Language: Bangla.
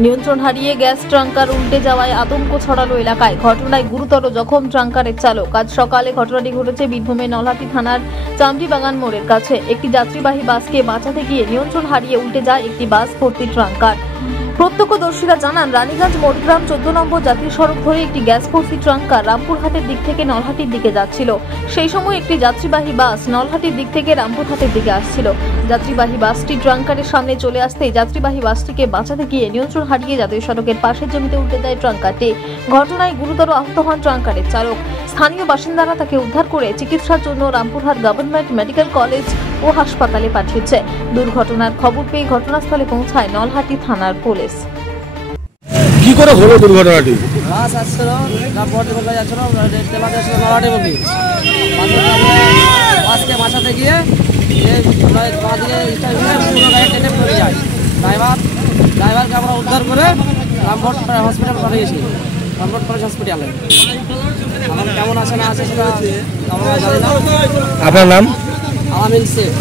নিয়ন্ত্রণ হারিয়ে গ্যাস ট্রাঙ্কার উল্টে যাওয়ায় আতঙ্ক ছড়ালো এলাকায়। ঘটনায় গুরুতর জখম ট্রাঙ্কারের চালক। আজ সকালে ঘটনাটি ঘটেছে বীরভূমের নলহাটি থানার চামড়িবাগান মোড়ের কাছে। একটি যাত্রীবাহী বাসকে বাঁচাতে গিয়ে নিয়ন্ত্রণ হারিয়ে উল্টে যায় একটি বাস ভর্তি ট্রাঙ্কার। প্রত্যক্ষদর্শীরা জানান, রানীগঞ্জ মোড়গ্রাম 14 নম্বর জাতীয় সড়ক ধরে একটি গ্যাস ভর্তি ট্রাঙ্কার রামপুরহাটের দিক থেকে নলহাটির দিকে যাচ্ছিল। সেই সময় একটি যাত্রীবাহী বাস নলহাটির দিক থেকে রামপুরহাটের দিকে আসছিল। যাত্রীবাহী বাসটি ট্রাঙ্কারের সামনে চলে আসতেই যাত্রীবাহী বাসটিকে বাঁচাতে গিয়ে নিয়ন্ত্রণ হারিয়ে জাতীয় সড়কের পাশের জমিতে উল্টে দেয় ট্রাঙ্কারটি। ঘটনায় গুরুতর আহত হন ট্রাঙ্কারের চালক। স্থানীয় বাসিন্দারা তাকে উদ্ধার করে চিকিৎসার জন্য রামপুরহাট গভর্নমেন্ট মেডিকেল কলেজ ও হাসপাতালে পাঠিয়েছে। দুর্ঘটনার খবর পেয়ে ঘটনাস্থলে পৌঁছায় নলহাটি থানার পুলিশ। কি করে হলো দুর্ঘটনাটি? বাস আসছিল, রামপুরহাটের বলতে যাচ্ছিল, তেলাতে আসছিল নলহাটি বলবি। বাসকে বাঁচাতে গিয়ে বাঁ দিকে পুরো গাড়ি টেনে পড়ে যায়। ড্রাইভারকে আমরা উদ্ধার করে রামপুরহাট হসপিটাল পাঠিয়েছি, রামপুরহাট কলেজ হসপিটালে। এখন কেমন আছে না আছে সেটা আমরা জানি না। আপনার নাম? আলামিন শেখ।